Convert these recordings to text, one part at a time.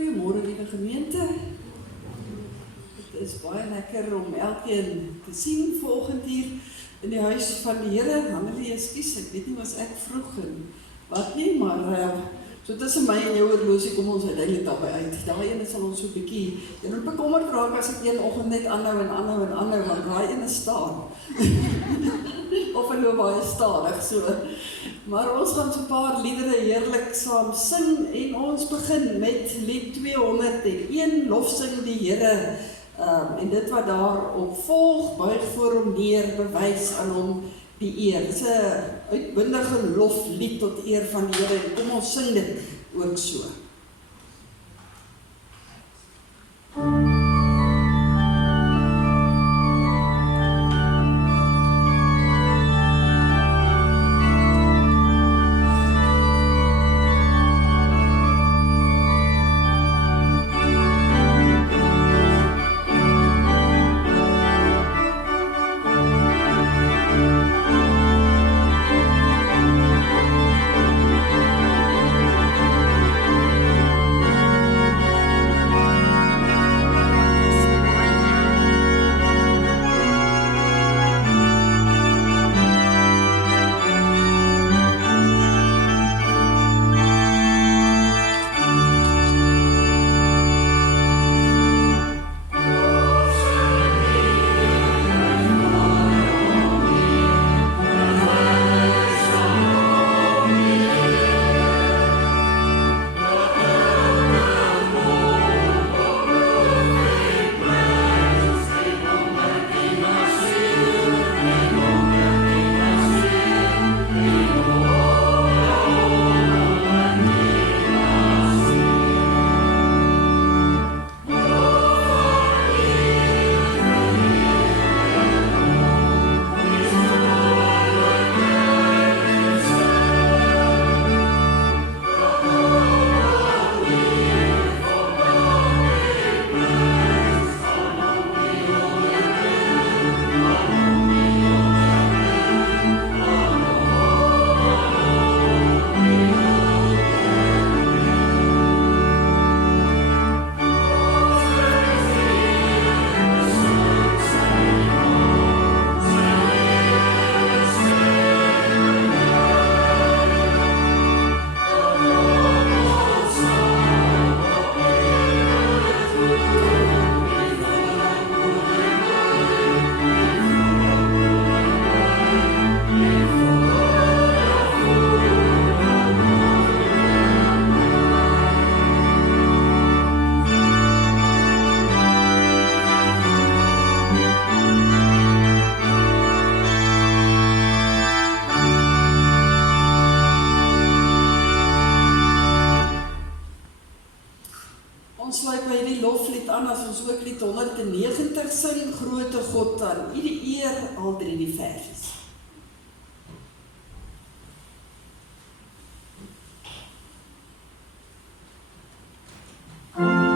Goeiemôre liewe gemeente. Het is baie lekker om elkeen te sien vanoggend hier in die huis van die Here. Hannelie, ekskuus, ek weet nie was ek vroeg en wat nie, maar so tussen my en jou horlosie kom ons uiteindelik daarby uit. Daai ene sal ons so 'n bietjie, jy moet bekommerd raak as ek een oggend net aanhou en aanhou en aanhou, want daai ene staan. Of hy loop baie stadig so. Maar ons gaan so 'n paar liedere heerlik saam sing en ons begin met lied 201, lofsing die Here. En dit wat daarop volg, buig voor hom neer, bewys aan hom die eer. Dit is 'n uitbundige loflied tot eer van die Here. Kom ons sing dit ook so. Lied 190 sing, Grote God, aan U die eer, al 3 die versies. Yeah.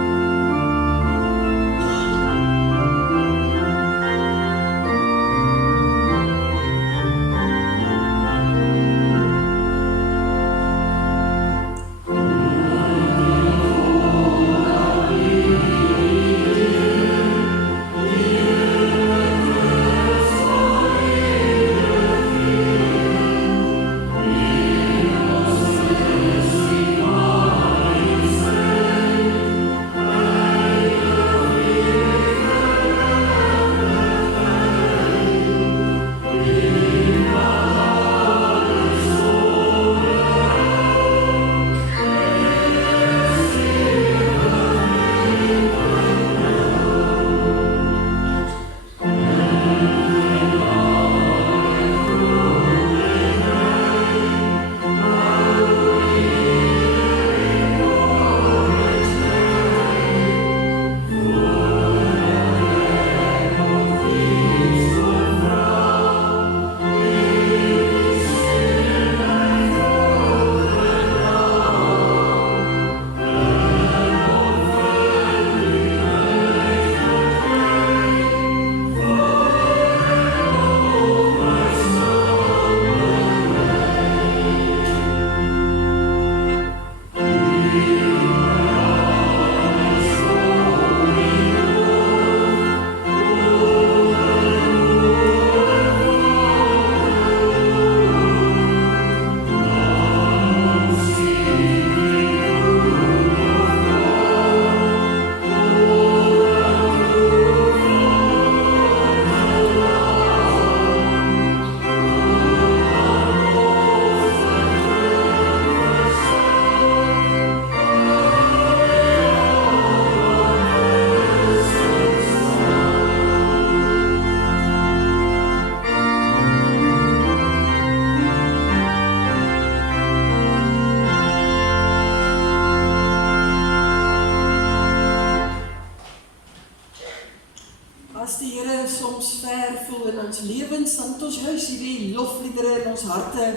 ons lewens, dan het ons juist hierdie lofliedere in ons harte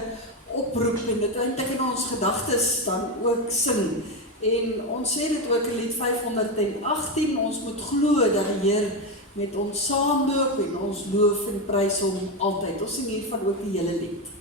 oproep en dit eintlik in ons gedagtes dan ook sing. En ons sê dit ook in lied 518, ons moet glo dat die Heer met ons saamloop en ons loof en prys hom altyd. Ons sing hiervan ook die hele lied.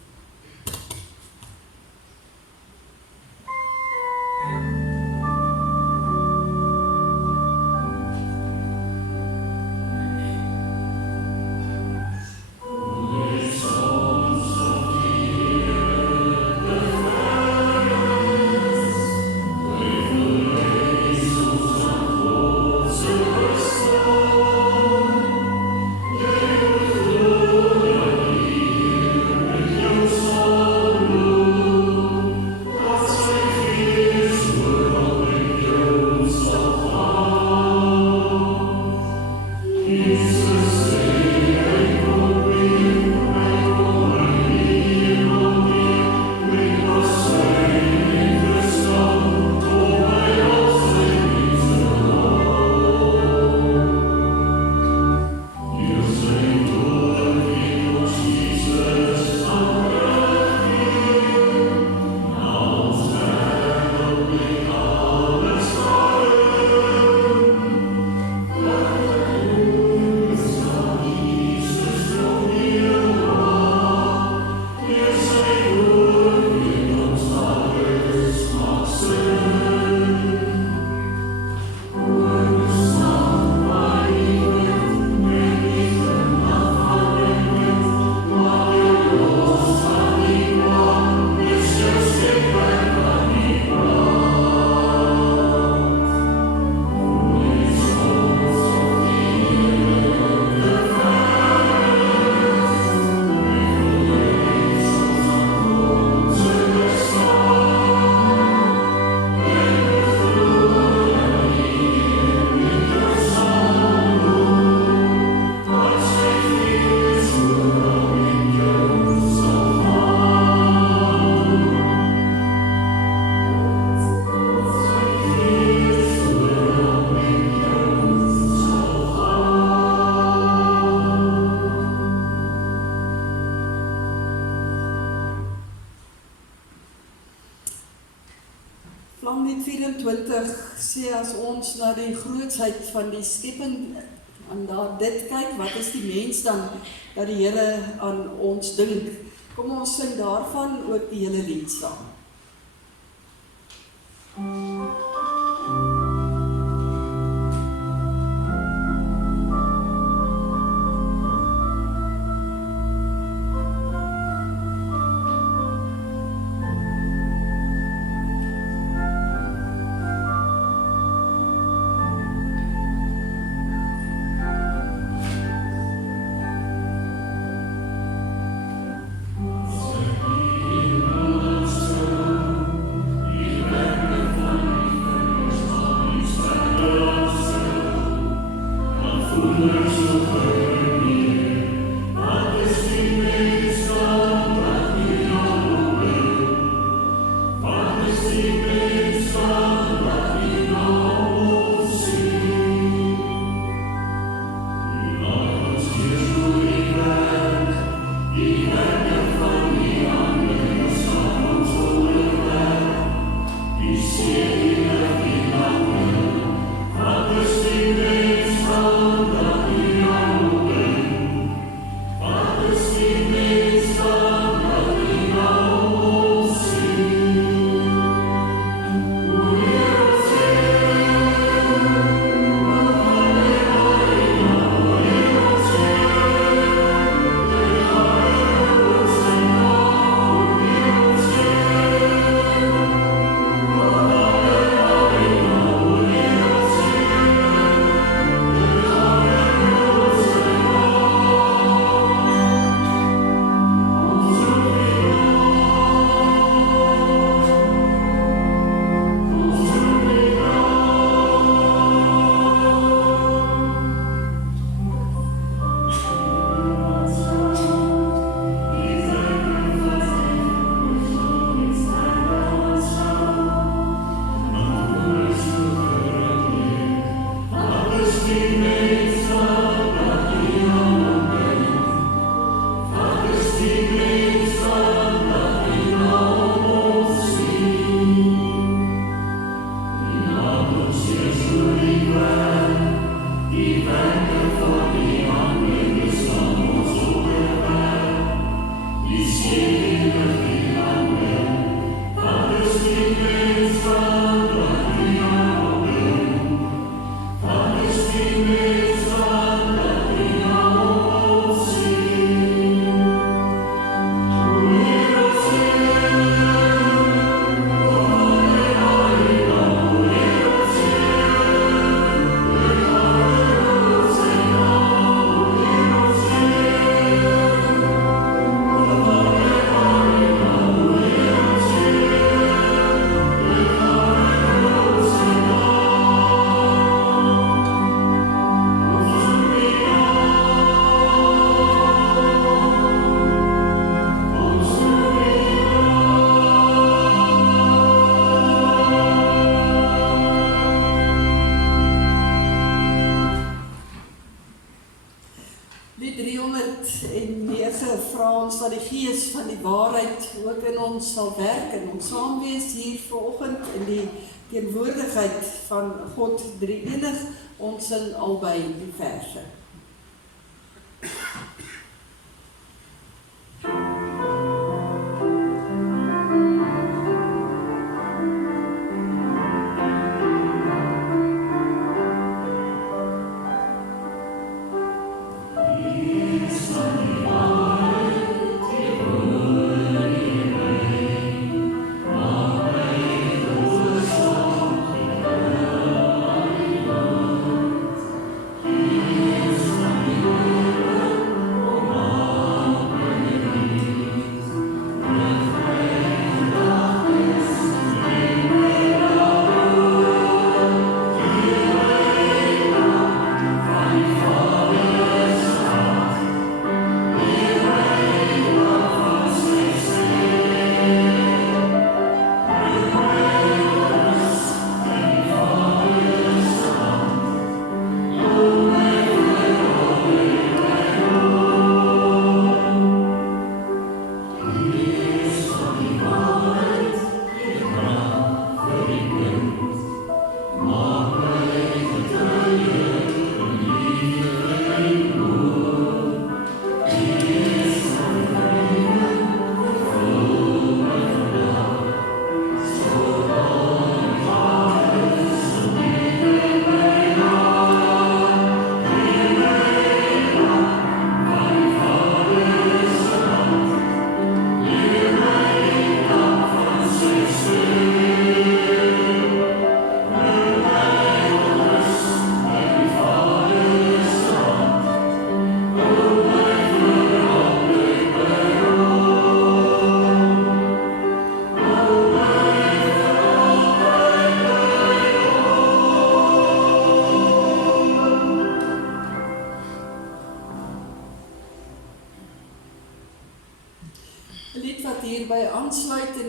Lied 24 sê as ons na die grootsheid van die skepping en daar dit kyk, wat is die mens dan dat die Here aan ons dink? Kom ons sing daarvan ook die hele lied saam. ook in ons sal werk en ons saam wees hier vanoggend in die teenwoordigheid van God drie-enig. Ons sing albei die verse.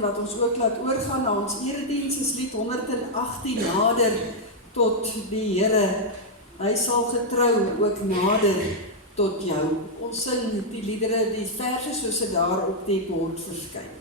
Wat ons ook laat oorgaan na ons erediens is lied 118, nader tot die Here. Hy sal getrou ook nader tot jou. Ons sing die liedere, die verse soos dit daar op die bord verskyn.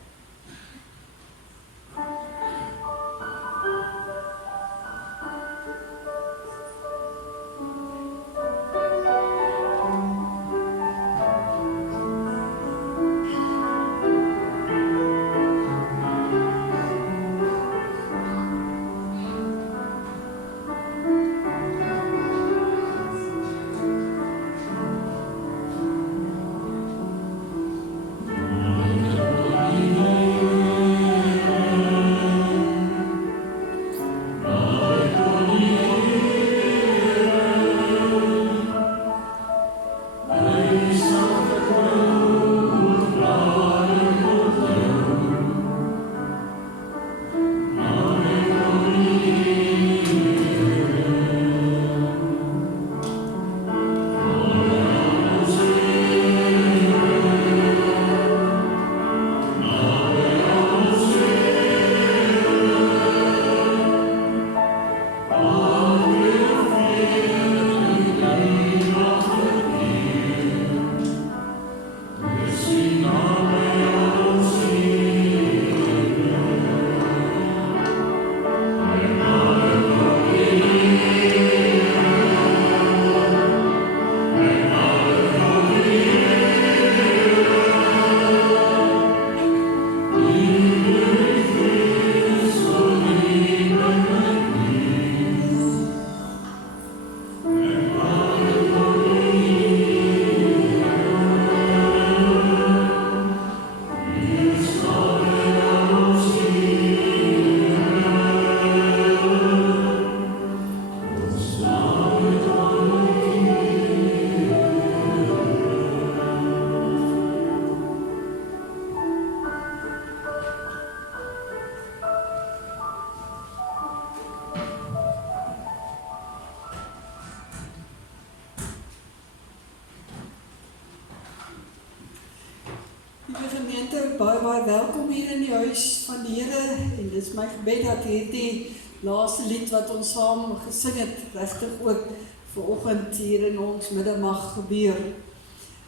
Baie welkom hier in die huis van die Here en dit is my gebed dat hierdie laaste lied wat ons saam gesing het regtig ook vanoggend hier in ons middag mag gebeur.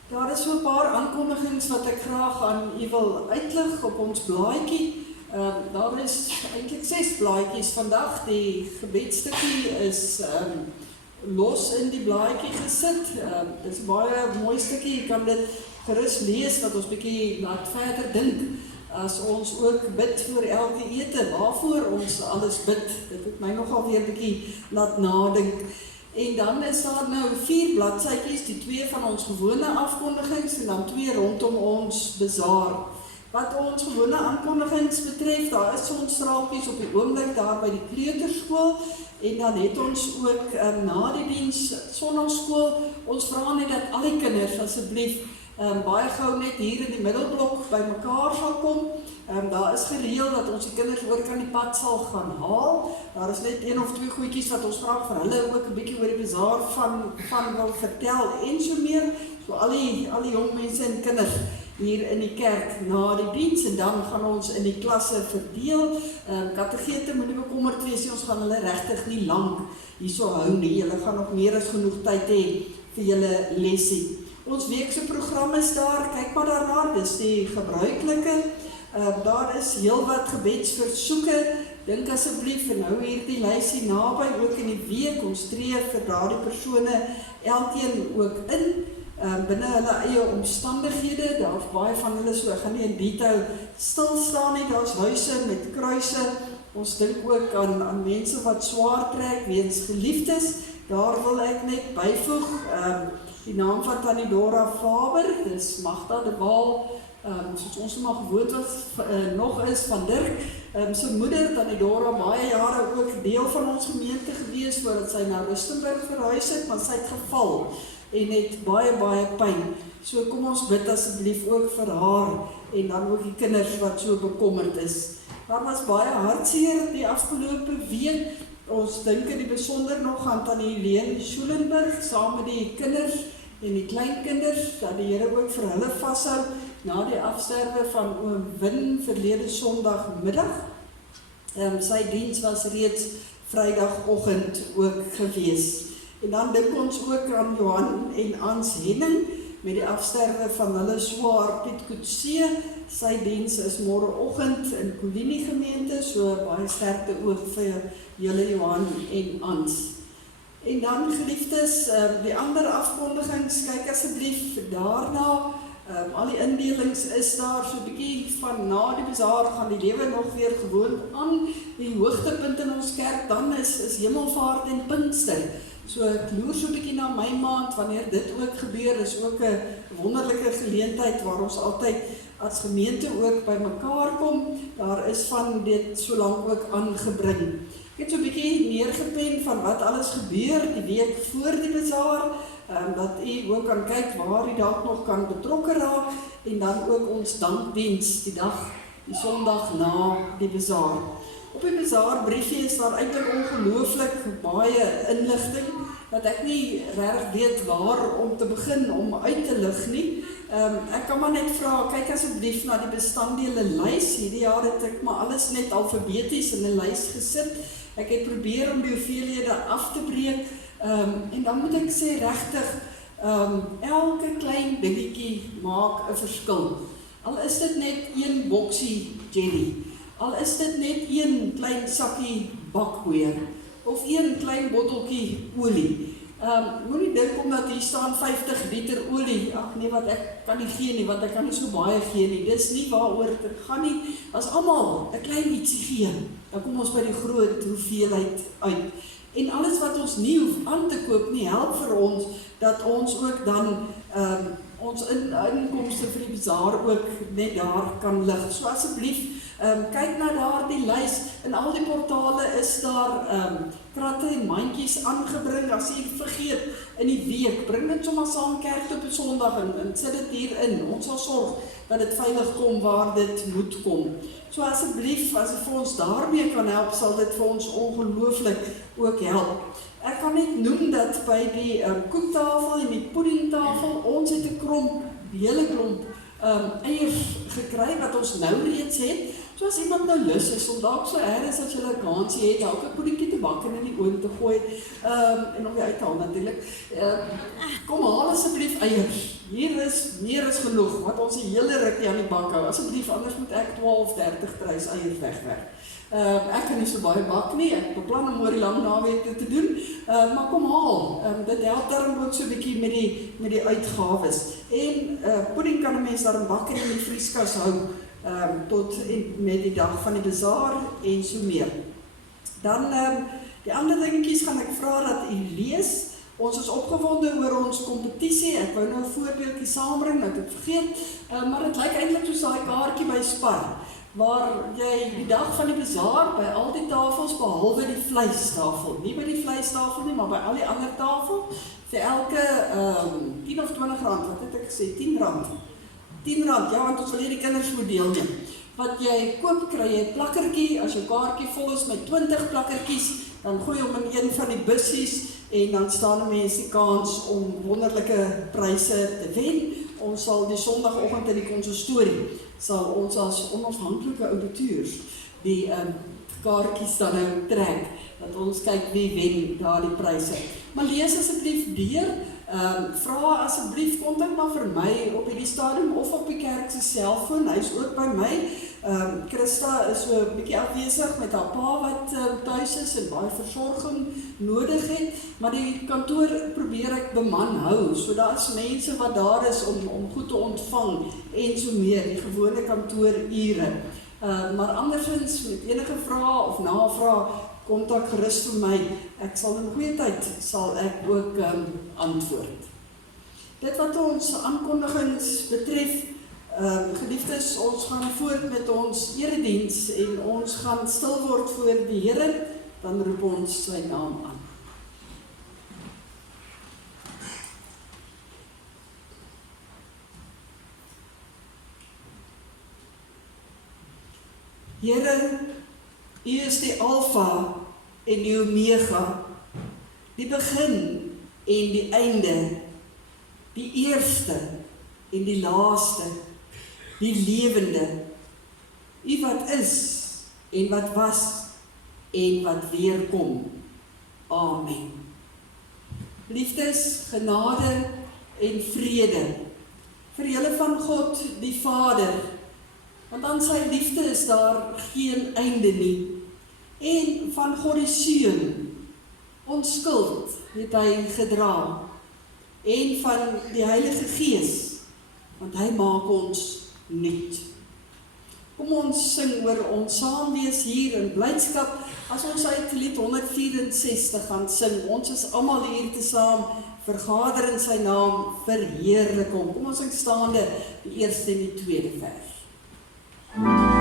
Daar is so 'n paar aankondigings wat ek graag aan u wil uitlig op ons blaadjie. Daar is eintlik 6 blaadjies vandag. Die gebedsstukkie is los in die blaadjie gesit. Dit is 'n baie mooi stukkie. Jy kan dit gerus lees dat ons bietjie laat verder dink as ons ook bid voor elke ete. Waarvoor ons alles bid. Dit het my nogal weer bietjie laat nadink. En dan is daar nou 4 bladsytjies, die 2 van ons gewone afkondigings en dan 2 rondom ons bazaar. Wat ons gewone aankondigings betref, daar is ons straaltjies op die oomblik daar by die kleuterskool en dan het ons ook na die diens sonnaarskool. Ons vra net dat al die kinders asseblief baie gou net hier in die middelblok by mekaar sal kom. Daar is gereël dat ons die kinders ook aan die pad sal gaan haal. Daar is net 1 of 2 goedjies wat ons graag vir hulle ook 'n bietjie oor die bazaar van wil vertel en so meer. So al die jong mense en kinders hier in die kerk na die diens en dan gaan ons in die klasse verdeel. Kategete moenie bekommerd wees nie, ons gaan hulle regtig nie lank hierso hou nie. Julle gaan nog meer as genoeg tyd hê vir julle lesie. Ons weekse program is daar, kyk maar daarna, dis die gebruikelike. Daar is heel wat gebedsversoeke, dink asseblief en hou hierdie lysie naby, ook in die week, ons tree vir daardie persone elkeen ook in, binne hulle eie omstandighede, daar is baie van hulle so, ek gaan nie in detail stil staan nie, daar is huise met kruise, ons dink ook aan mense wat swaar trek, weens geliefdes, daar wil ek net byvoeg, die naam van Tannie Dora Faber, dis Magda de Waal, soos ons maar gewoond was, nog is van Dirk, sy moeder, Tannie Dora, baie jare ook deel van ons gemeente gewees, voordat sy na Rustenburg verhuis het, maar sy het geval, en het baie pyn. So kom ons bid asseblief ook vir haar, en dan ook die kinders wat so bekommerd is. Daar was baie hartseer die afgelope week, ons dink in die besonder nog aan Tannie Helene Schulenburg, saam met die kinders en die kleinkinders, dat die Here ook vir hulle vashou, na die afsterwe van oom Win verlede Sondagmiddag. Sy diens was reeds Vrydagoggend ook gewees. En dan dink ons ook aan Johan en Ans Henning, met die afsterwe van hulle swaar Piet Coetzee. Sy diens is môreoggend in Kolinie gemeente, so baie sterkte ook vir julle Johan en Ans. En dan geliefdes, die ander afkondigings, kyk asseblief daarna, al die indelings is daar, so 'n bietjie van na die bazaar gaan die lewe nog weer gewoon aan. Die hoogtepunt in ons kerk dan is Hemelvaart en Pinkster. So ek loer so 'n bietjie na my maand, wanneer dit ook gebeur, is ook 'n wonderlike geleentheid waar ons altyd as gemeente ook by mekaar kom. Daar is van dit so lank ook aangebring. Ek het so 'n bietjie neergepen van wat alles gebeur die week voor die bazaar, dat u ook kan kyk waar u dalk nog kan betrokke raak, en dan ook ons dankdiens die dag, die Sondag na die bazaar. Op die bazaarbriefie is daar eintlik ongelooflik baie inligting, dat ek nie regtig weet waar om te begin om uit te lig nie. Ek kan maar net vra, kyk asseblief na die bestanddele lys. Hierdie jaar het ek maar alles net alfabeties in 'n lys gesit. Ek het probeer om die hoeveelhede af te breek, en dan moet ek sê regtig, elke klein dingetjie maak 'n verskil. Al is dit net 1 boksie jelly, al is dit net 1 klein sakkie bakpoeier, of 1 klein botteltjie olie. Moenie dink omdat hier staan 50 liter olie, ag nee, wat ek kan nie gee nie, want ek kan nie so baie gee nie, dis nie waaroor dit gaan nie, as almal 'n klein ietsie gee, dan kom ons by die groot hoeveelheid uit. En alles wat ons nie hoef aan te koop nie, help vir ons, dat ons ook dan ons inkomste vir die bazaar ook net daar kan lig. So asseblief, kyk na daardie lys, in al die portale is daar kratte en mandjies aangebring. As jy vergeet in die week, bring dit sommer saam kerk op 'n Sondag en sit dit hier in. Ons sal sorg dat dit veilig kom waar dit moet kom. So asseblief, as jy vir ons daarmee kan help, sal dit vir ons ongelooflik ook help. Ek kan net noem dat by die koektafel en die puddingtafel, ons het 'n hele klomp eiers gekry wat ons nou reeds het. So as iemand nou lus is, om dalk so ergens as jy 'n kansie het, dalk 'n puddingkie te bak en in die oond te gooi, en om die uit te haal natuurlik, kom haal asseblief eiers. Hier is meer as genoeg, wat ons 'n hele rukkie aan die bak hou. Asseblief, anders moet ek 12, 30 treis eiers wegwerk. Ek kan nie so baie bak nie, ek beplan om oor die lang naweke te doen, maar kom haal, dit help daarom ook so 'n bietjie met die uitgawes. En pudding kan 'n mens daarom bak en in die vrieskas hou, tot en met die dag van die bazaar en so meer. Dan, die ander dingetjies gaan ek vra dat u lees. Ons is opgewonde oor ons kompetisie. Ek wou nou 'n voorbeeldjie saambring, nou het ek vergeet, maar dit lyk eintlik soos daai kaartjie by Spar, waar jy die dag van die bazaar by al die tafels, behalwe die vleistafel, nie by die vleistafel nie, maar by al die ander tafel, vir elke 10 of 20 rand, wat het ek gesê, 10 rand. 10 rand, ja, want ons wil hier die kinders moet deelneem. Wat jy koop, kry jy 'n plakkertjie, as jou kaartjie vol is met 20 plakkertjies, dan gooi hom in een van die bussies, en dan staan mense die kans om wonderlike pryse te wen. Ons sal die Sondagoggend in die konsistorie, sal ons as onafhanklike auditeurs die kaartjies dan nou trek, dat ons kyk wie wen daar die pryse. Maar lees asseblief deur, vra asseblief kontak maar vir my op hierdie stadium of op die kerk se selfoon, hy is ook by my. Christa is so 'n bietjie afwesig met haar pa wat tuis is en baie versorging nodig het, maar die kantoor probeer ek beman hou, so daar is mense wat daar is om goed te ontvang en so meer, die gewone kantoorure. Maar andersins met enige vrae of navrae, kontak gerus vir my. Ek sal in goeie tyd sal ek ook antwoord. Dit wat ons aankondigings betref, geliefdes, ons gaan voort met ons erediens en ons gaan stil word voor die Here, dan roep ons sy naam aan. Here, U is die Alfa en die Omega, die begin en die einde, die eerste en die laaste, die lewende, U wat is en wat was en wat weer kom. Amen. Liefdes, genade en vrede vir julle van God die Vader, want aan sy liefde is daar geen einde nie, en van God die Seun, ons skuld het hy gedra, en van die Heilige Gees, want hy maak ons nuut. Kom ons sing oor ons saamwees hier in blydskap, as ons uit lied 164 gaan sing, ons is almal hier tesaam, vergader in sy naam, verheerlik hom. Kom ons sing staande die eerste en die tweede vers. Amen.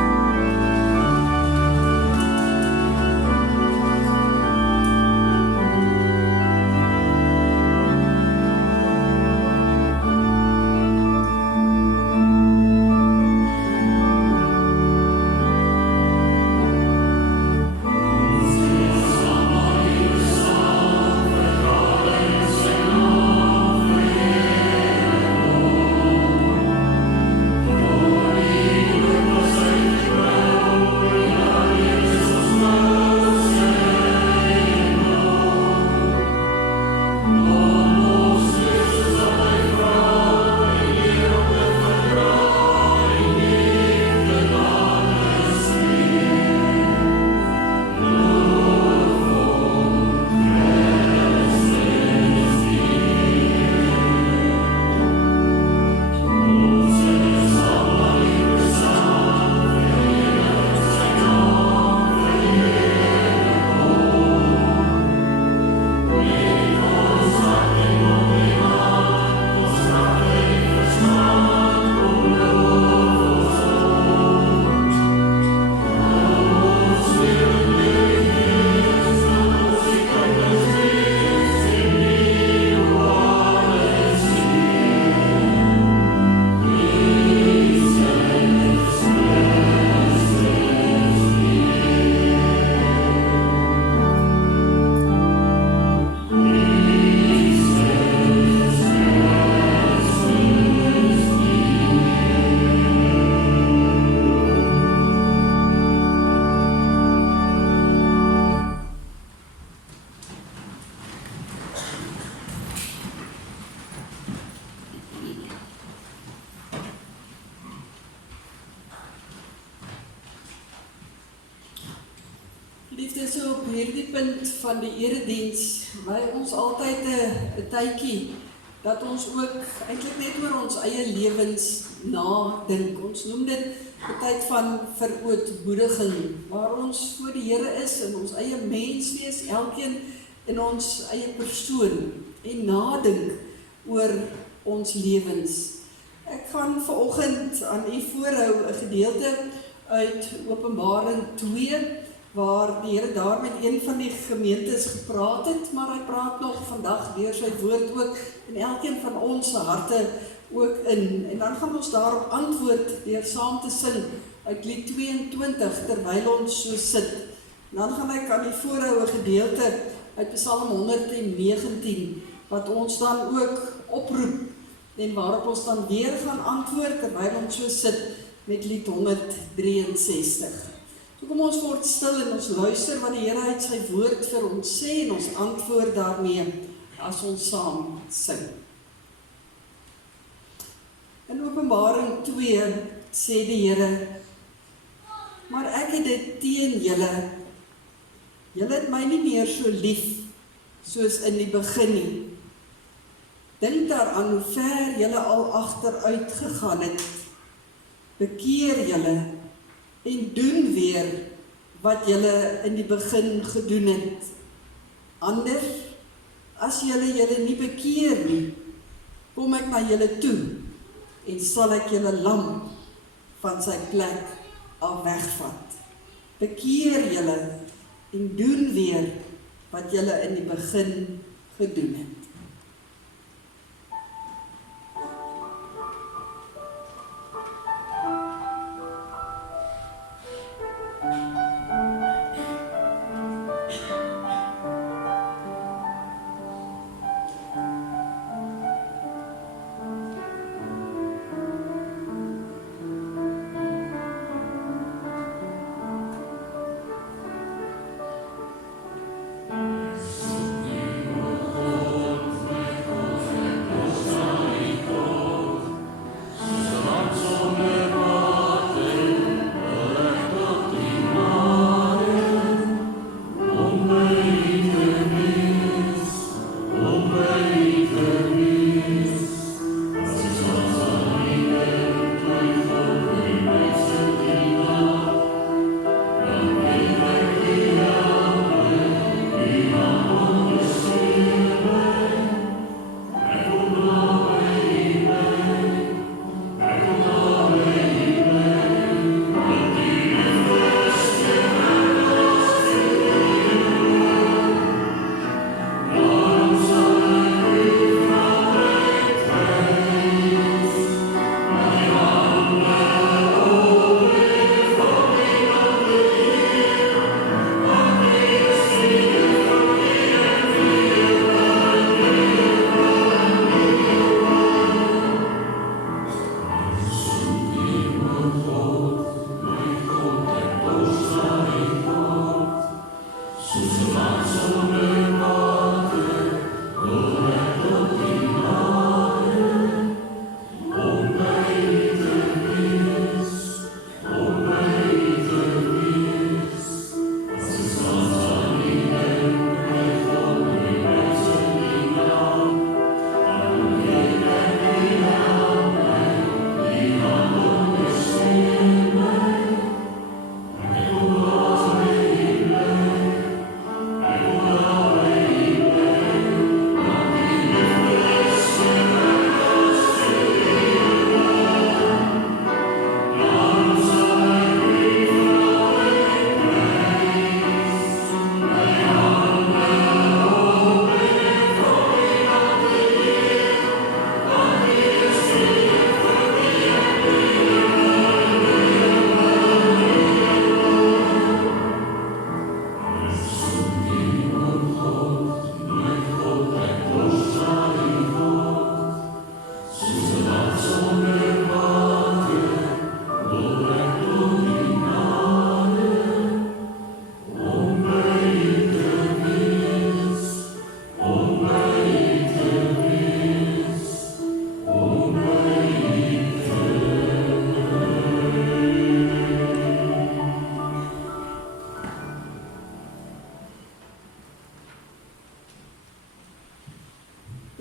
Liefde, so op hierdie punt van die erediens, by ons altyd 'n tydjie, dat ons ook eintlik net oor ons eie lewens nadink. Ons noem dit 'n tyd van verootmoediging, waar ons voor die Here is, in ons eie menswees, elkeen in ons eie persoon, en nadink oor ons lewens. Ek gaan vanoggend aan u voorhou 'n gedeelte uit Openbaring 2, waar die Here daar met een van die gemeentes gepraat het, maar hy praat nog vandag deur sy woord ook in elkeen van ons se harte ook in. En dan gaan ons daarop antwoord deur saam te sing uit Lied 22 terwyl ons so sit. En dan gaan ek aan die voorhou 'n gedeelte uit Psalm 119 wat ons dan ook oproep en waarop ons dan weer gaan antwoord terwyl ons so sit met Lied 163. So kom ons word stil en ons luister wat die Here uit sy woord vir ons sê en ons antwoord daarmee as ons saam sing. In Openbaring 2 sê die Here: "Maar ek het dit teen julle. Julle het my nie meer so lief soos in die begin nie. Dink daaraan hoe ver julle al agteruit gegaan het. Bekeer julle en doen weer wat julle in die begin gedoen het. Anders, as julle nie bekeer nie, kom ek na julle toe en sal ek julle lam van sy plek af wegvat. Bekeer julle en doen weer wat julle in die begin gedoen het."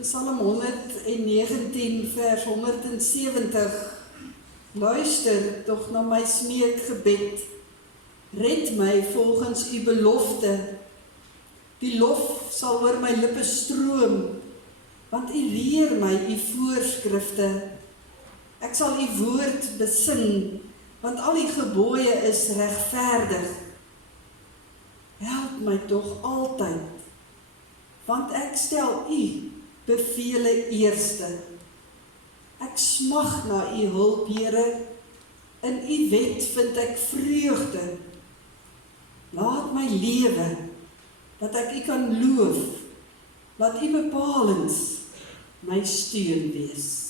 Psalm 119 vers 170. Luister tog na my smeekgebed. Red my volgens u belofte. Die lof sal oor my lippe stroom, want u leer my u voorskrifte. Ek sal u woord besing, want al die gebooie is regverdig. Help my tog altyd, want ek stel u bevele eerste. Ek smag na u hulp, Here, in u wet vind ek vreugde. Laat my lewe, dat ek u kan loof, laat u bepalings my steun wees.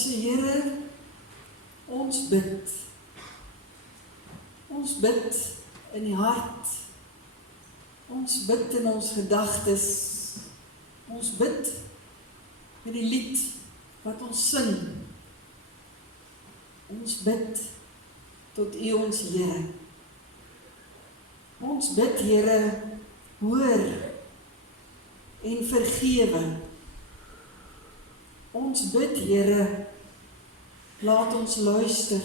Here, ons bid. Ons bid in die hart. Ons bid in ons gedagtes. Ons bid met die lied wat ons sing. Ons bid tot U ons Here. Ons bid, Here, hoor en vergewe. Ons bid, Here, laat ons luister.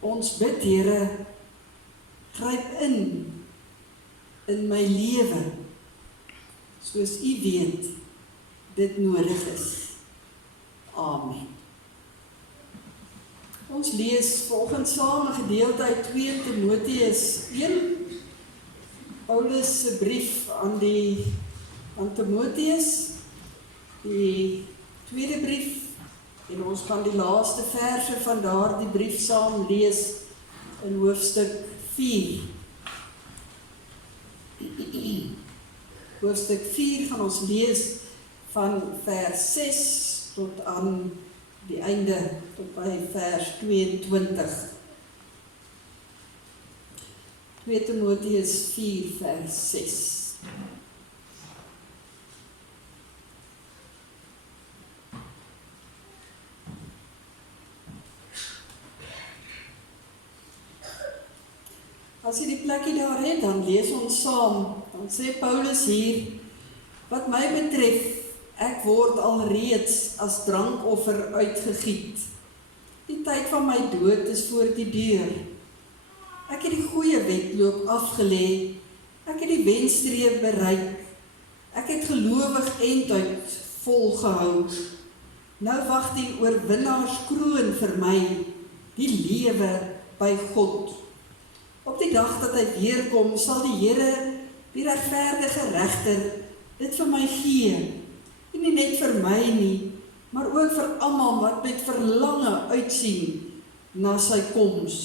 Ons bid, Here, gryp in my lewe, soos U weet, dit nodig is. Amen. Ons lees volgens saam 'n gedeelte uit 2 Timoteus 1, Paulus se brief aan Timoteus, die tweede brief, en ons gaan die laaste verse van daardie brief saam lees in hoofstuk 4. Hoofstuk 4 gaan ons lees van vers 6 tot aan die einde, tot by vers 22. 2 Timoteus 4 vers 6. As jy die plekkie daar het, dan lees ons saam. Dan sê Paulus hier: Wat my betref, ek word alreeds as drankoffer uitgegiet. Die tyd van my dood is voor die deur. Ek het die goeie wedloop afgelê, ek het die wenstreep bereik, ek het gelowig enduit volgehou. Nou wag die oorwinnaarskroon vir my, die lewe by God. Op die dag dat hy weerkom, sal die Here, die regverdige regter, dit vir my gee. En nie net vir my nie, maar ook vir almal wat met verlange uitsien na sy koms.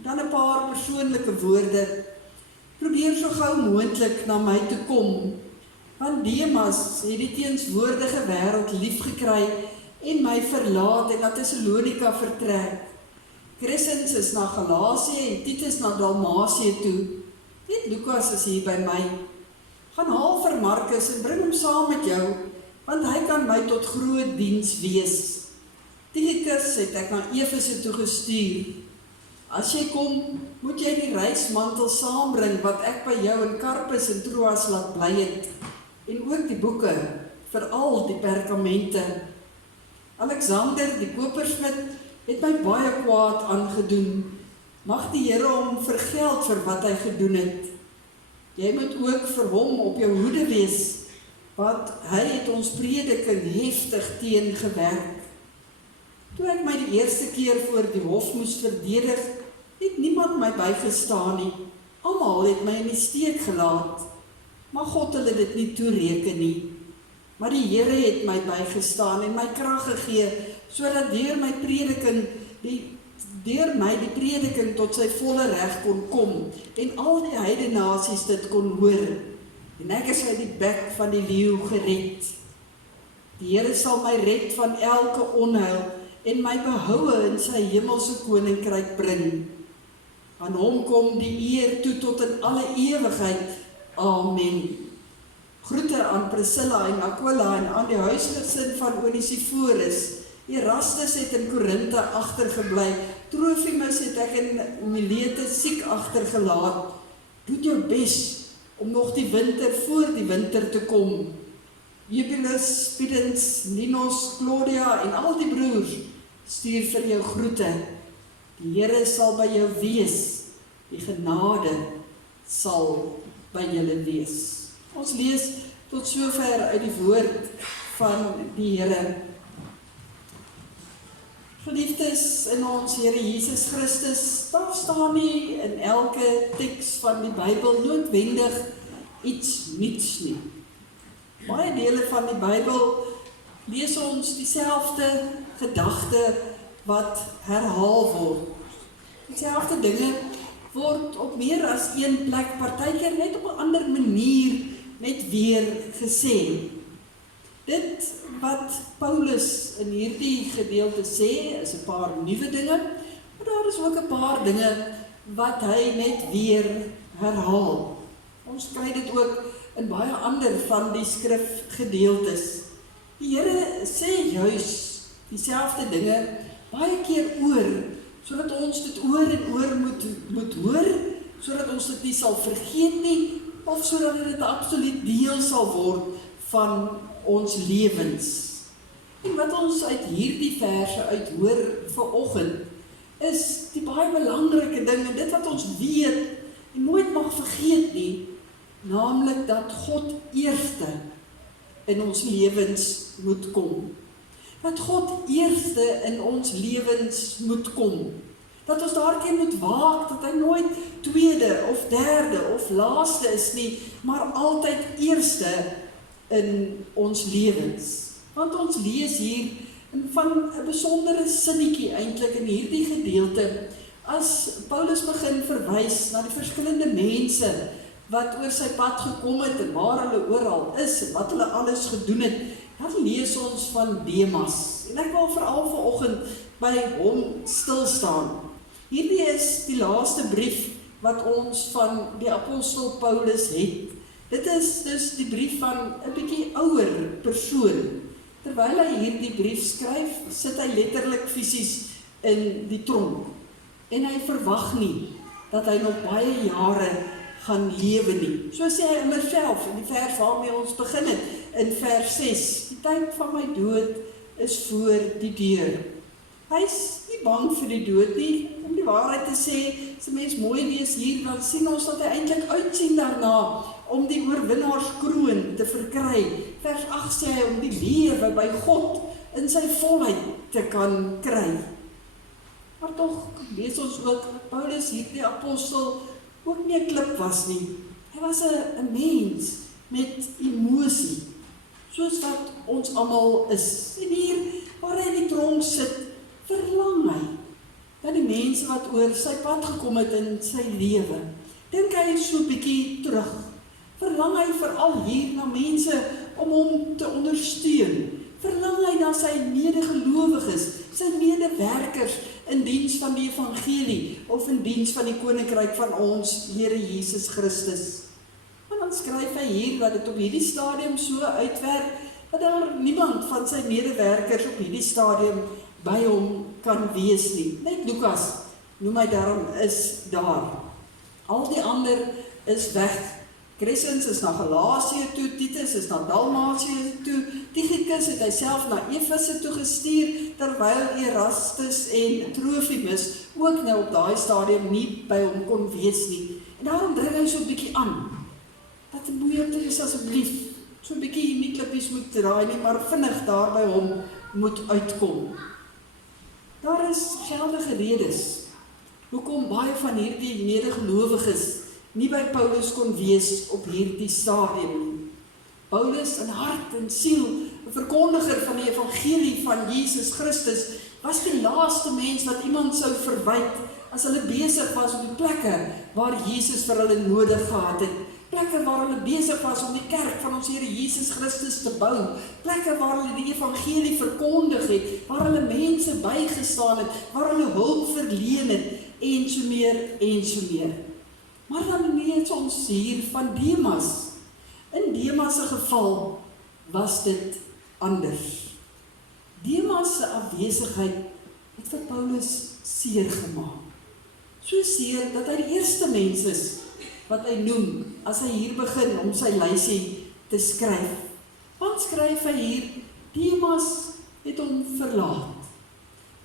Dan 'n paar persoonlike woorde. Probeer so gou moontlik na my toe kom, want Demas het die teenswoordige wêreld lief gekry en my verlaat en na Tessalonika vertrek. Crescens is na Galasië en Titus na Dalmasië toe. Net Lukas is hier by my. Gaan haal vir Markus en bring hom saam met jou, want hy kan my tot groot diens wees. Tychicus het ek na Efese toe gestuur. As jy kom, moet jy die reismantel saambring wat ek by jou in Karpus en Troas laat bly het, en ook die boeke, veral die perkamente. Alexander, die kopersmid, het my baie kwaad aangedoen. Mag die Here hom vergeld vir wat hy gedoen het. Jy moet ook vir hom op jou hoede wees, want hy het ons prediking heftig teengewerk. Toe ek my die eerste keer voor die hof moes verdedig, het niemand my bygestaan nie. Almal het my in die steek gelaat. Maar God hulle dit nie toereken nie. Maar die Here het my bygestaan en my krag gegee, sodat deur my prediking tot sy volle reg kon kom, en al die heidenasies dit kon hoor. En ek is uit die bek van die leeu gered. Die Here sal my red van elke onheil, en my behoue in sy hemelse koninkryk bring. Aan hom kom die eer toe tot in alle ewigheid. Amen. Groete aan Priscilla en Aquila en aan die huisgesin van Onesiphorus. Erastus het in Korinthe agtergebly. Trofimus het ek in Milete siek agtergelaat. Doe jou bes om nog die winter voor die winter te kom. Eubulus, Pudens, Linus, Claudia en al die broers stuur vir jou groete. Die Here sal by jou wees. Die genade sal by julle wees. Ons lees tot sover uit die woord van die Here. Geliefdes in ons Here Jesus Christus, daar staan nie in elke teks van die Bybel noodwendig iets nuuts nie. Baie dele van die Bybel lees ons dieselfde gedagte wat herhaal word. Dieselfde dinge word op meer as een plek, partykeer net op 'n ander manier net weer gesê. Dit wat Paulus in hierdie gedeelte sê, is 'n paar nuwe dinge, maar daar is ook 'n paar dinge wat hy net weer herhaal. Ons kry dit ook in baie ander van die skrifgedeeltes. Die Here sê juis dieselfde dinge baie keer oor, sodat ons dit oor en oor moet hoor, sodat ons dit nie sal vergeet nie, of sodat dit absoluut deel sal word van ons lewens. En wat ons uit hierdie verse uit hoor vanoggend, is die baie belangrike ding, en dit wat ons weet, en nooit mag vergeet nie, naamlik dat God eerste in ons lewens moet kom. Dat God eerste in ons lewens moet kom. Dat ons daarteen moet waak, dat hy nooit tweede of derde of laaste is nie, maar altyd eerste in ons lewens. Want ons lees hier van 'n besondere sinnetjie eintlik in hierdie gedeelte, as Paulus begin verwys na die verskillende mense wat oor sy pad gekom het en waar hulle oral is en wat hulle alles gedoen het, dan lees ons van Demas. En ek wil veral vanoggend by hom stil staan. Hierdie is die laaste brief wat ons van die apostel Paulus het. Dit is dus die brief van 'n bietjie ouer persoon. Terwyl hy hierdie brief skryf, sit hy letterlik fisies in die tronk. En hy verwag nie dat hy nog baie jare gaan lewe nie. So sê hy immer self in die vers waarmee ons begin het, in vers 6. Die tyd van my dood is voor die deur. Hy is nie bang vir die dood nie, om die waarheid te sê, as 'n mens mooi lees hier, dan sien ons dat hy eintlik uitsien daarna, om die oorwinnaarskroon te verkry. Vers 8 sê hy om die lewe by God in sy volheid te kan kry. Maar tog lees ons ook, Paulus, hierdie apostel, ook nie 'n klip was nie. Hy was 'n mens met emosie, soos wat ons almal is. En hier, waar hy in die tronk sit, verlang hy dat die mense wat oor sy pad gekom het in sy lewe, dink hy so 'n bietjie terug. Verlang hy veral hier na mense om hom te ondersteun. Verlang hy na sy medegelowiges, sy medewerkers in diens van die evangelie of in diens van die koninkryk van ons Here Jesus Christus. En dan skryf hy hier dat dit op hierdie stadium so uitwerk dat daar niemand van sy medewerkers op hierdie stadium by hom kan wees nie. Net Lukas, noem hy daarom, is daar. Al die ander is weg. Crescens is na Galasië toe, Titus is na Dalmatië toe, Tychicus het hy self na Efese toe gestuur, terwyl Erastus en Trofimus ook nou op daai stadium nie by hom kon wees nie. En daarom dring hy so 'n bietjie aan, dat die boeiertjies asseblief so 'n bietjie nie klippies moet draai nie, maar vinnig daar by hom moet uitkom. Daar is geldige redes hoekom baie van hierdie medegelowiges nie by Paulus kon wees op hierdie stadium nie. Paulus in hart en siel, 'n verkondiger van die evangelie van Jesus Christus, was die laaste mens wat iemand sou verwyt as hulle besig was op die plekke waar Jesus vir hulle nodig gehad het. Plekke waar hulle besig was om die kerk van ons Here Jesus Christus te bou. Plekke waar hulle die evangelie verkondig het, waar hulle mense bygestaan het, waar hulle hulp verleen het, en so meer en so meer. Maar dan lees ons hier van Demas. In Demas se geval was dit anders. Demas se afwesigheid het vir Paulus seer gemaak. So seer dat hy die eerste mens is wat hy noem as hy hier begin om sy lysie te skryf. Want skryf hy hier, Demas het hom verlaat.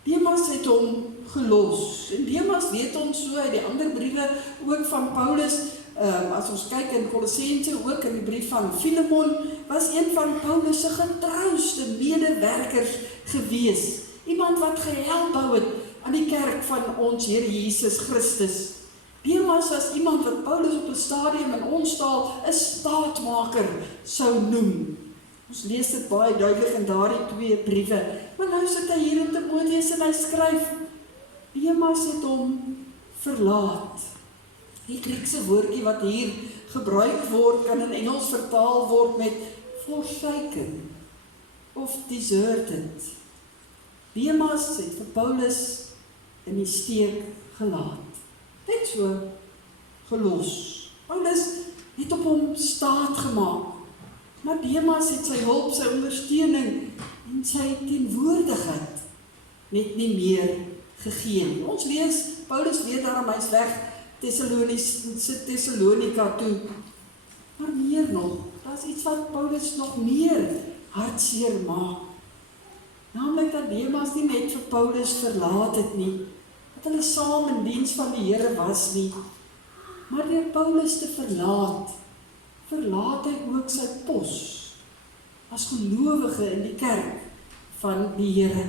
Demas het hom gelos. En Demas weet ons so uit die ander briewe ook van Paulus, as ons kyk in Kolossense, ook in die brief van Filemon, was een van Paulus se getrouste medewerkers gewees. Iemand wat gehelp het aan die kerk van ons Here Jesus Christus. Demas was iemand wat Paulus op 'n stadium in ons taal 'n staatmaker sou noem. Ons lees dit baie duidelik in daardie 2 briewe. Maar nou sit hy hier in Timoteus en hy skryf, Demas het hom verlaat. Die Griekse woordjie wat hier gebruik word, kan in Engels vertaal word met forsaken of deserted. Demas het vir Paulus in die steek gelaat. Net so gelos. Paulus het op hom staat gemaak. Maar Demas het sy hulp, sy ondersteuning en sy teenwoordigheid net nie meer gegee. Ons lees, Paulus weet daarom hy's weg Thessalonika toe. Maar meer nog, daar's iets wat Paulus nog meer hartseer maak. Naamlik dat Demas nie net vir Paulus verlaat het nie, dat hulle saam in diens van die Here was nie, maar deur Paulus te verlaat hy ook sy pos as gelowige in die kerk van die Here.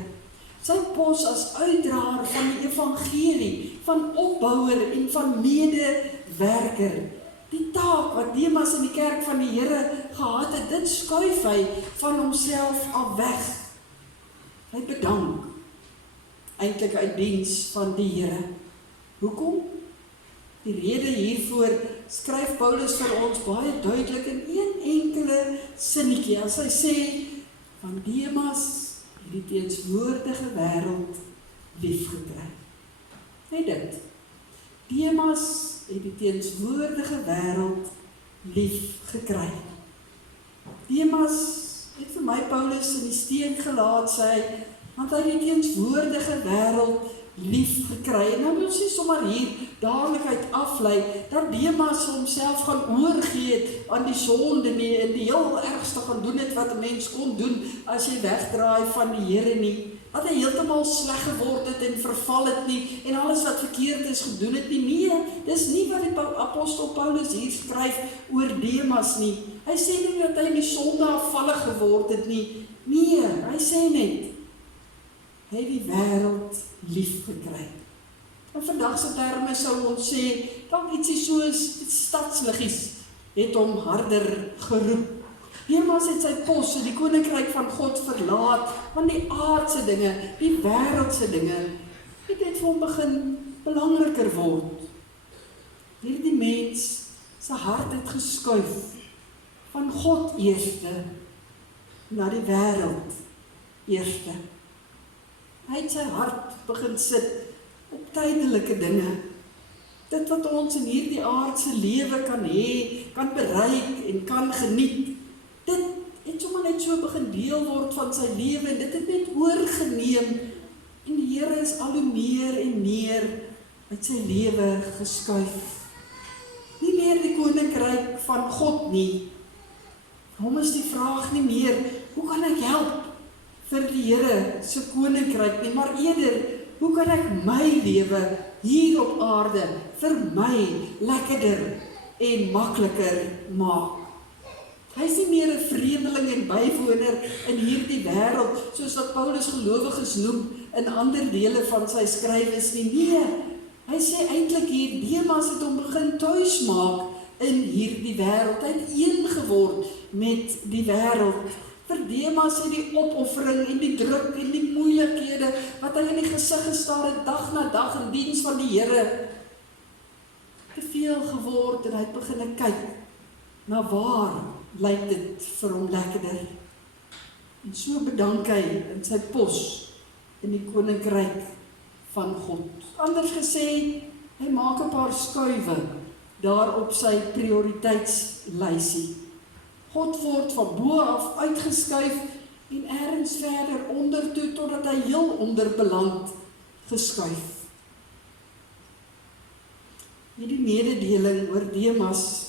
Sy pos as uitdraer van die evangelie, van opbouer en van medewerker. Die taak wat Demas in die kerk van die Here gehad het, dit skuif hy van homself af weg. Hy bedank eintlik uit diens van die Here. Hoekom? Die rede hiervoor skryf Paulus vir ons baie duidelik in een enkele sinnetjie, as hy sê, van Demas het die teenswoordige wêreld liefgekry. Net dit. Demas het die teenswoordige wêreld liefgekry. Demas het vir my Paulus in die steek gelaat, sê hy, want hy die teenswoordige wêreld lief gekry. En nou wil ons nie sommer hier dadelik uit aflei, dat Demas homself gaan oorgee het aan die sonde nie, en die heel ergste gaan doen het wat 'n mens kon doen, as jy wegdraai van die Here nie. Dat hy heeltemal sleg geword het en verval het nie, en alles wat verkeerd is gedoen het nie. Nee, dis nie wat die apostel Paulus hier skryf oor Demas nie. Hy sê nie dat hy in die sonde afvallig geword het nie. Nee, hy sê net, hy het die wêreld lief gekry. In vandag se terme sou ons sê, dalk ietsie soos stadsliggies het hom harder geroep. Demas het sy pos in die koninkryk van God verlaat, want die aardse dinge, die wêreldse dinge, het net vir hom begin belangriker word. Hierdie mens se hart het geskuif van God eerste na die wêreld eerste. Hy het sy hart begin sit op tydelike dinge. Dit wat ons in hierdie aardse lewe kan hê, kan bereik en kan geniet, dit het sommer net so begin deel word van sy lewe, en dit het net oorgeneem, en die Here is al hoe meer en meer uit sy lewe geskuif. Nie meer die koninkryk van God nie. Hom is die vraag nie meer, hoe kan ek help vir die Here se koninkryk nie, maar eerder, hoe kan ek my lewe hier op aarde vir my lekkerder en makliker maak? Hy is nie meer 'n vreemdeling en bywoner in hierdie wêreld, soos wat Paulus gelowiges noem in ander dele van sy skrywes nie. Nee, hy sê eintlik hier, Demas het hom begin tuis maak in hierdie wêreld. Hy het een geword met die wêreld. Vir Demas het die opoffering en die druk en die moeilikhede wat hy in die gesig gestaar het dag na dag in diens van die Here, te veel geword, en hy het begin kyk na waar lyk dit vir hom lekkerder. En so bedank hy in sy pos in die koninkryk van God. Anders gesê, hy maak 'n paar skuwe daar op sy prioriteitslysie. God word van bo af uitgeskuif en ergens verder onder toe, totdat hy heel onder beland geskuif. Hierdie mededeling oor Demas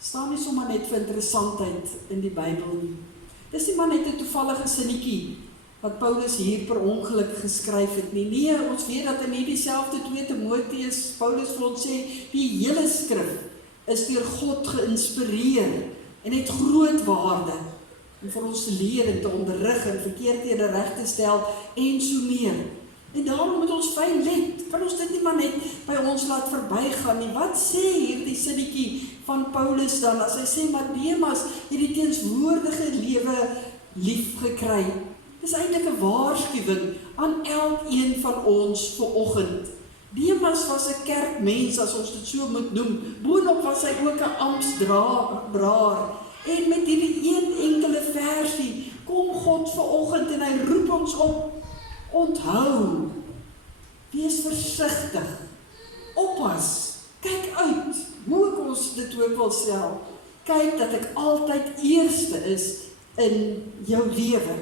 staan nie sommer net vir interessantheid in die Bybel nie. Dis nie maar net 'n toevallige sinnetjie wat Paulus hier per ongeluk geskryf het nie. Nee, ons weet dat in hierdie selfde 2 Timoteus, Paulus vir ons sê, die hele skrif is deur God geïnspireer en het groot waarde om vir ons te leer en te onderrig en verkeerdhede reg te stel en so meer. En daarom moet ons fyn let, kan ons dit nie maar net by ons laat verbygaan nie. Wat sê hierdie sinnetjie van Paulus dan, as hy sê, maar Demas het die teenswoordige lewe lief gekry? Dis eintlik 'n waarskuwing aan elkeen van ons vanoggend. Demas was 'n kerkmens, as ons dit so moet noem. Boonop was hy ook 'n amptsdraer. En met hierdie een enkele versie kom God vanoggend en hy roep ons op. Onthou, wees versigtig, oppas, kyk uit, hoe ek ons dit ook wil stel, kyk dat ek altyd eerste is in jou lewe.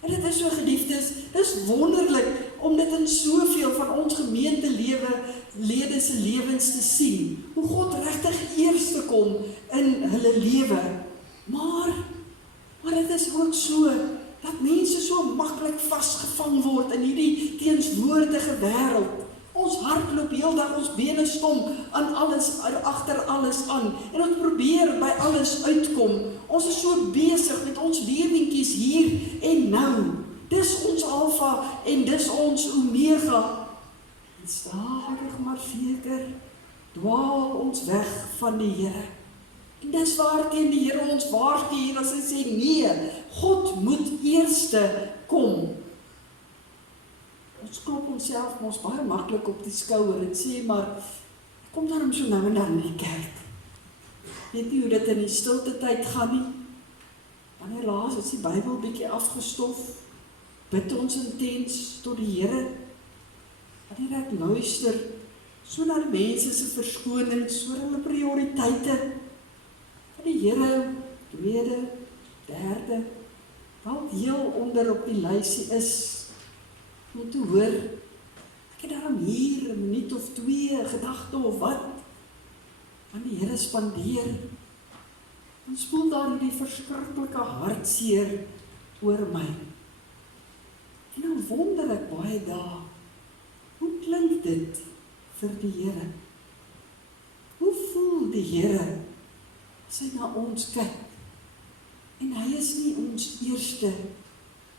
En dit is so, geliefdes, dis wonderlik om dit in soveel van ons gemeentelede se lewens te sien, hoe God regtig eerste kom in hulle lewe. Maar dit is ook so, dat mense so maklik vasgevang word in hierdie teenswoordige wêreld. Ons hart loop heeldag, ons bene stomp aan alles, agter alles aan, en ons probeer by alles uitkom. Ons is so besig met ons lewentjies hier en nou. Dis ons alfa en dis ons omega. En stadig maar seker dwaal ons weg van die Here. En dis waarteen die Here ons waarsku hier as hy sê, nee, God moet eerste kom. Ons klop onsself mos baie maklik op die skouer en sê, maar kom daarom so nou en dan in die kerk. Weet nie hoe dit in die stilte tyd gaan nie. Wanneer laas is die Bybel bietjie afgestof, bid ons intens tot die Here. Wanneer ek luister so na die mense se verskonings, oor hulle prioriteite, die Here, tweede, derde, wat heel onder op die lysie is, om te hoor, ek Ek het daarom hier 'n minuut of 2, 'n gedagte of wat, aan die Here spandeer. Dan spoel daar die verskriklike hartseer oor my. En dan wonder ek baie dae, hoe klink dit vir die Here? Hoe voel die Here as hy na ons kyk? En hy is nie ons eerste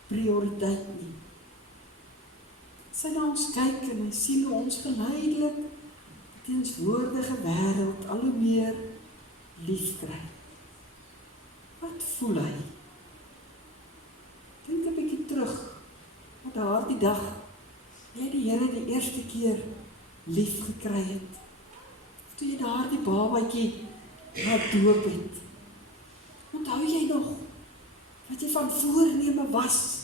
prioriteit nie. As hy na ons kyk en hy sien hoe ons geleidelik die teenswoordige wêreld al hoe meer lief kry. Wat voel hy? Dink 'n bietjie terug, op daardie dag, jy die Here die eerste keer lief gekry het. Toe jy daardie babatjie laat doop het. Onthou jy nog wat jy van voorneme was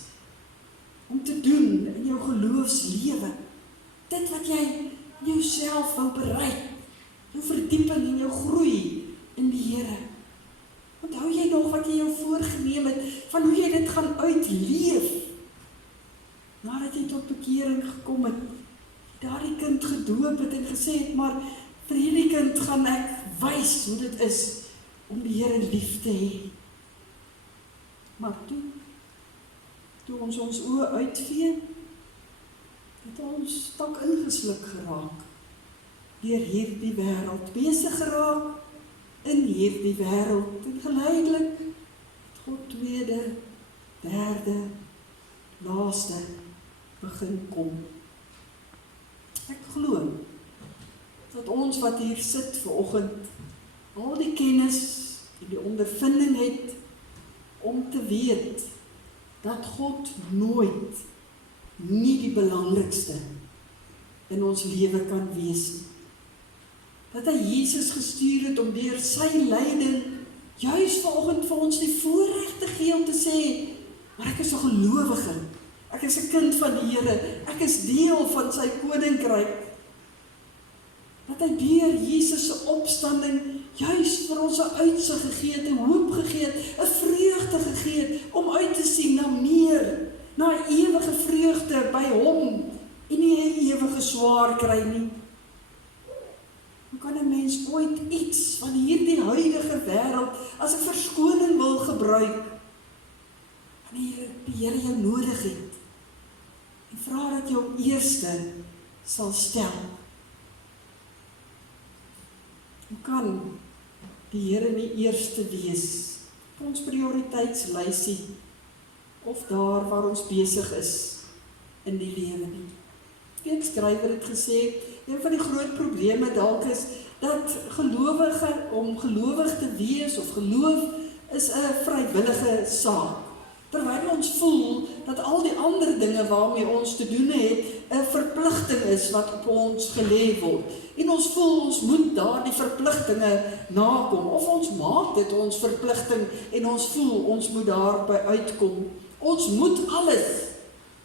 om te doen in jou geloofslewe? Dit wat jy in jouself wou bereik, jou verdieping en jou groei in die Here. Onthou jy nog wat jy jou voorgeneem het, van hoe jy dit gaan uitleef? Nadat jy tot bekering gekom het, daardie kind gedoop het en gesê het, maar vir hierdie kind gaan ek wys hoe dit is om die Here lief te hê. Maar toe ons oë uitvee, het ons stak ingesluk geraak deur hierdie wêreld, besig geraak in hierdie wêreld, en geleidelik het God tweede, derde, laaste begin kom. Ek glo dat ons wat hier sit vanoggend al die kennis en die ondervinding het om te weet dat God nooit nie die belangrikste in ons lewe kan wees nie. Dat hy Jesus gestuur het om deur sy lyding juis vanoggend vir ons die voorreg te gee om te sê, maar ek is 'n gelowige, ek is 'n kind van die Here, ek is deel van sy koninkryk. Dat hy deur Jesus se opstanding juis vir ons 'n uitsig gegee het, 'n hoop gegee het, 'n vreugde gegee het, om uit te sien na meer, na 'n ewige vreugde by hom, en nie 'n ewige swaar kry nie. Hoe kan 'n mens ooit iets van hierdie huidige wêreld as 'n verskoning wil gebruik, wanneer die Here jou nodig het, en vra dat jy hom eerste sal stel? Hoe kan die Here nie eerste wees op ons prioriteitslysie of daar waar ons besig is in die lewe nie? Een skrywer het gesê, een van die groot probleme dalk is dat om gelowig te wees of geloof is 'n vrywillige saak. Terwyl ons voel dat al die ander dinge waarmee ons te doen het 'n verpligting is wat op ons gelê word. En ons voel ons moet daardie verpligtinge nakom, of ons maak dit ons verpligting en ons voel ons moet daarby uitkom. Ons moet alles,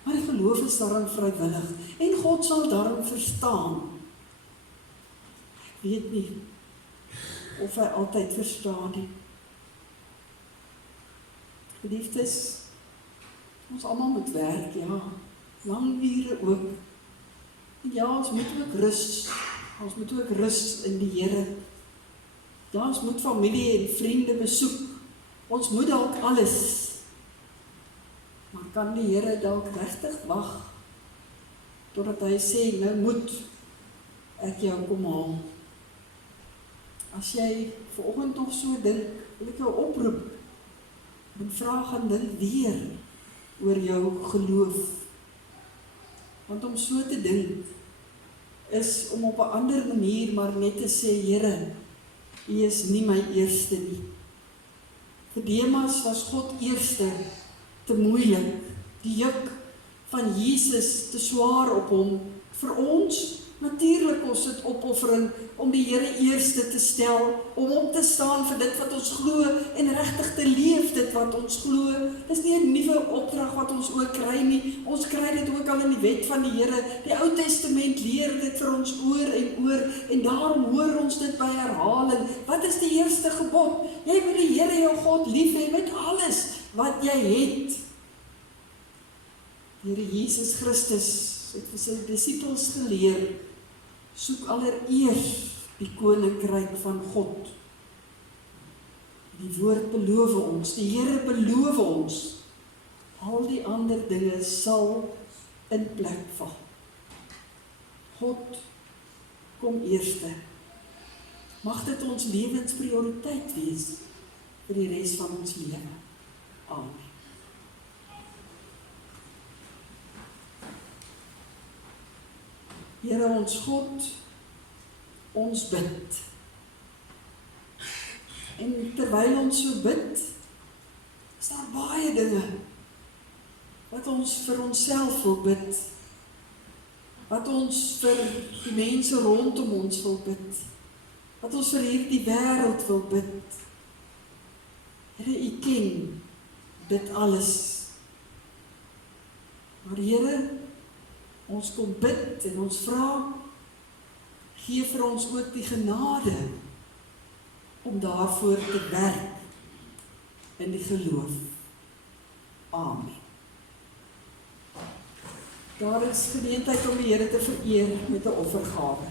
maar die geloof is daarin vrywillig en God sal daarin verstaan. Ek weet nie of hy altyd verstaan nie. Geliefdes, ons almal moet werk, ja, lang ure ook. En ja, ons moet ook rus in die Here. Ja, ons moet familie en vriende besoek. Ons moet dalk alles. Maar kan die Here dalk regtig wag totdat hy sê, nou moet ek jou kom haal? As jy vanoggend nog so dink, wil ek jou oproep en vra gaan dink weer oor jou geloof. Want om so te dink is om op 'n ander manier maar net te sê, Here, U is nie my eerste nie. Vir Demas was God eerste te moeilik, die juk van Jesus te swaar op hom. Vir ons, natuurlik ons het opoffering om die Here eerste te stel, om op te staan vir dit wat ons glo en regtig te leef dit wat ons glo. Dis nie 'n nuwe opdrag wat ons ook kry nie. Ons kry dit ook al in die wet van die Here. Die Ou Testament leer dit vir ons oor en daarom hoor ons dit by herhaling. Wat is die eerste gebod? Jy moet die Here jou God lief hê met alles wat jy het. Here Jesus Christus het vir sy disippels geleer, soek allereers die koninkryk van God. Die woord beloof ons, die Here beloof ons, al die ander dinge sal in plek val. God kom eerste. Mag dit ons lewensprioriteit wees vir die res van ons lewe. Amen. Here ons God, ons bid. En terwyl ons so bid, is daar baie dinge wat ons vir onsself wil bid, wat ons vir die mense rondom ons wil bid, wat ons vir hierdie wêreld wil bid. Here, U ken dit alles. Maar Here, ons kom bid en ons vra, gee vir ons ook die genade om daarvoor te werk in die geloof. Amen. Daar is geleentheid om die Here te vereer met 'n offergawe.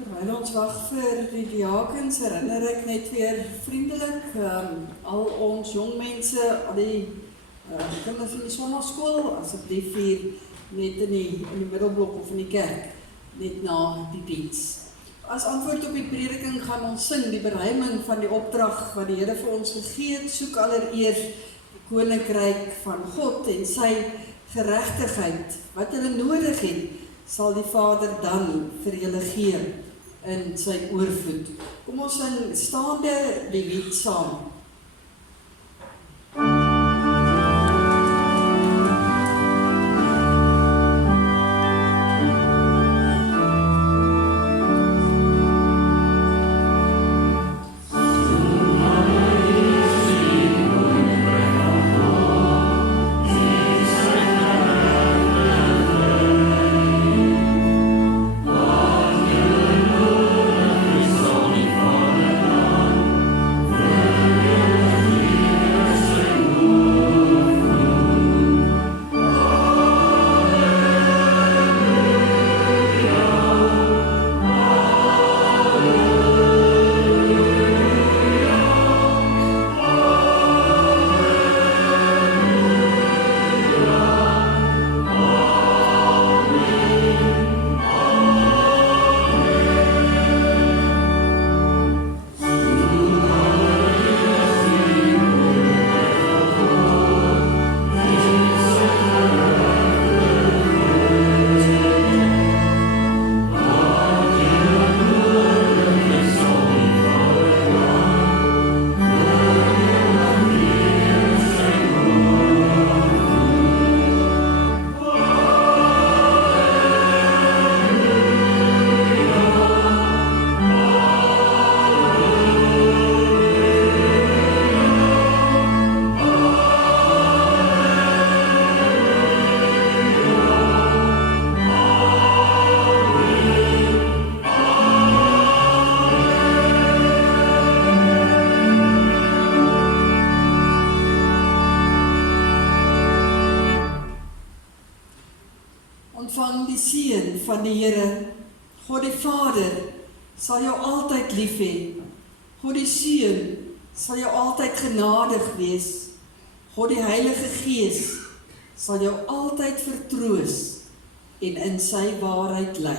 Terwyl ons wag vir die diakens, herinner ek net weer vriendelik al ons jong mense, al die kinders in die sonnaskool, asseblief hier net in die middelblok of in die kerk, net na die diens. As antwoord op die prediking gaan ons sing die beruiming van die opdrag wat die Here vir ons gegee het, soek allereers die koninkryk van God en sy geregtigheid. Wat hulle nodig het, sal die Vader dan vir julle gee in sy oorvloed. Kom ons sing staande die lied saam. ontvang die seën van die Here. God die Vader sal jou altyd lief hê. God die Seun sal jou altyd genadig wees. God die Heilige Gees sal jou altyd vertroos en in sy waarheid lei.